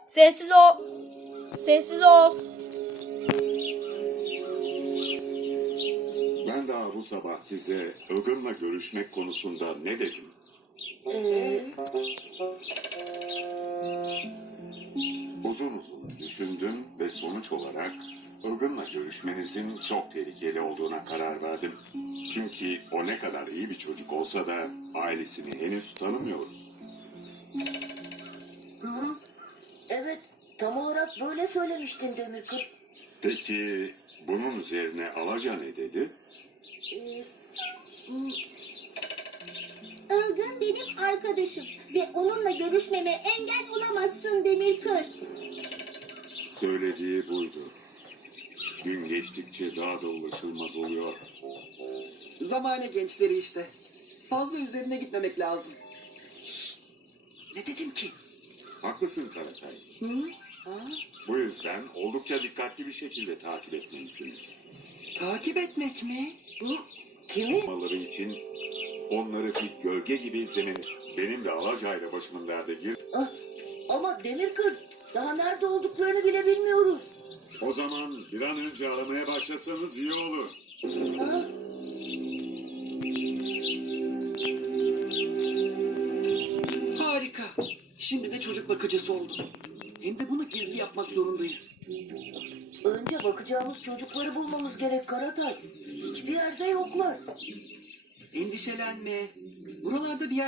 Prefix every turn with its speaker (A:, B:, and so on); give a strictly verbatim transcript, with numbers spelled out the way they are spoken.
A: Sessiz ol. Sessiz ol.
B: Ben daha bu sabah size Ilgın'la görüşmek konusunda ne dedim?
C: Ee,
B: Uzun uzun düşündüm ve sonuç olarak Ilgın'la görüşmenizin çok tehlikeli olduğuna karar verdim. Çünkü o ne kadar iyi bir çocuk olsa da ailesini henüz tanımıyoruz.
C: hı, evet, tam olarak böyle söylemiştin Demirkır.
B: Peki bunun üzerine Alaca ne dedi?
D: Ilgın benim arkadaşım ve onunla görüşmeme engel olamazsın Demirkır.
B: Söylediği buydu. Gün geçtikçe daha da ulaşılmaz oluyor.
E: Zamane gençleri işte. Fazla üzerine gitmemek lazım. Şşt! Ne dedim ki?
B: Haklısın Karatay.
E: Hı? Ha?
B: Bu yüzden oldukça dikkatli bir şekilde takip etmelisiniz.
E: Takip etmek mi?
C: Bu kimi?
B: Olmaları için onları bir gölge gibi izlemeniz. Benim de Alaca'yla başımın derde gir.
C: Ah, ama Demirkır, daha nerede olduklarını bile bilmiyoruz.
B: O zaman bir an önce aramaya başlasanız iyi olur.
C: Ha?
E: Harika. Şimdi de çocuk bakıcısı oldum. Hem de bunu gizli yapmak zorundayız.
C: Önce bakacağımız çocukları bulmamız gerek Karatay. Hiçbir yerde yoklar.
E: Endişelenme. Buralarda bir yer